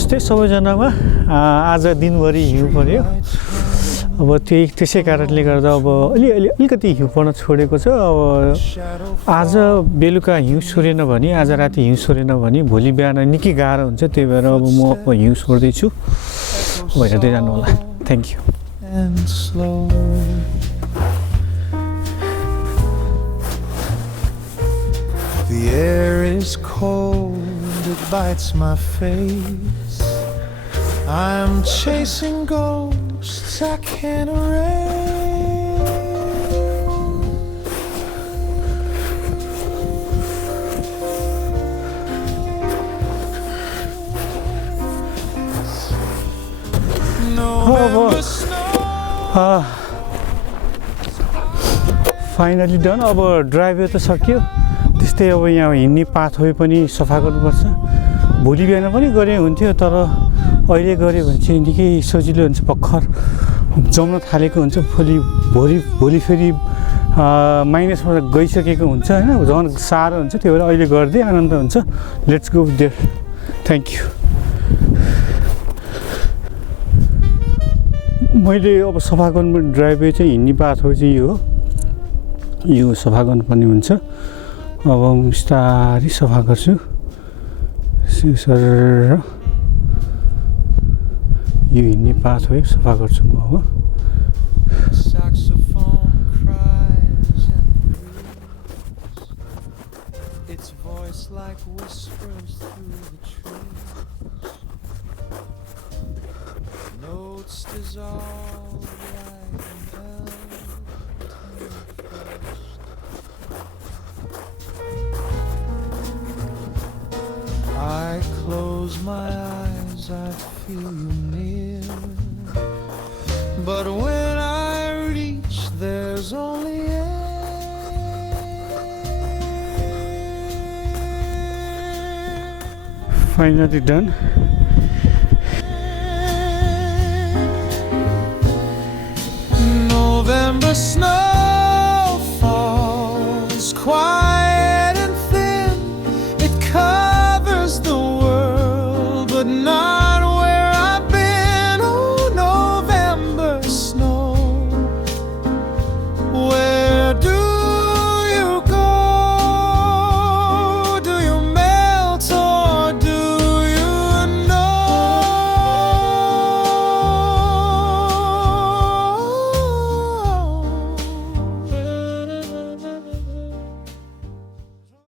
नमस्ते सबैजनामा आज दिनभरि हिउँ पर्यो अब त्यसै कारणले गर्दा अब अलिकति हिउँ पर्न छोडेको छ अब आज बेलुका हिउँ सोरेन भने आज राति हिउँ सोरेन भने भोलि बिहान निकै गाह्रो हुन्छ त्यही भएर अब म हिउँ सोर्दैछु अब हेर्दै जानु होला thank you The air is cold, it bites my face. I'm chasing ghosts I can't erase. November snow. Finally done. अब ड्राइभवे त सक्यो त्यस्तै अब यहाँ हिँड्ने पाथवे पनि सफा गर्नुपर्छ भोलि बिहान पनि गरे हुन्थ्यो तर अहिले गऱ्यो भने चाहिँ निकै सजिलो हुन्छ भर्खर जम्न थालेको हुन्छ भोलि फेरि माइनसमा गइसकेको हुन्छ हैन झन् साह्रो हुन्छ त्यही भएर अहिले गर्दै आनन्द हुन्छ let's go there thank you मैले अब सफा गर्नु ड्राइभवे चाहिँ हिँड्ने पाथवे चाहिँ यो सफा गर्नुपर्ने हुन्छ अब बिस्तारै सफा गर्छु सर यो हिँड्ने पाथवे सफा गर्छु म अब I close my eyes, I feel you near. But when I reach, there's only air. Finally done. November snow.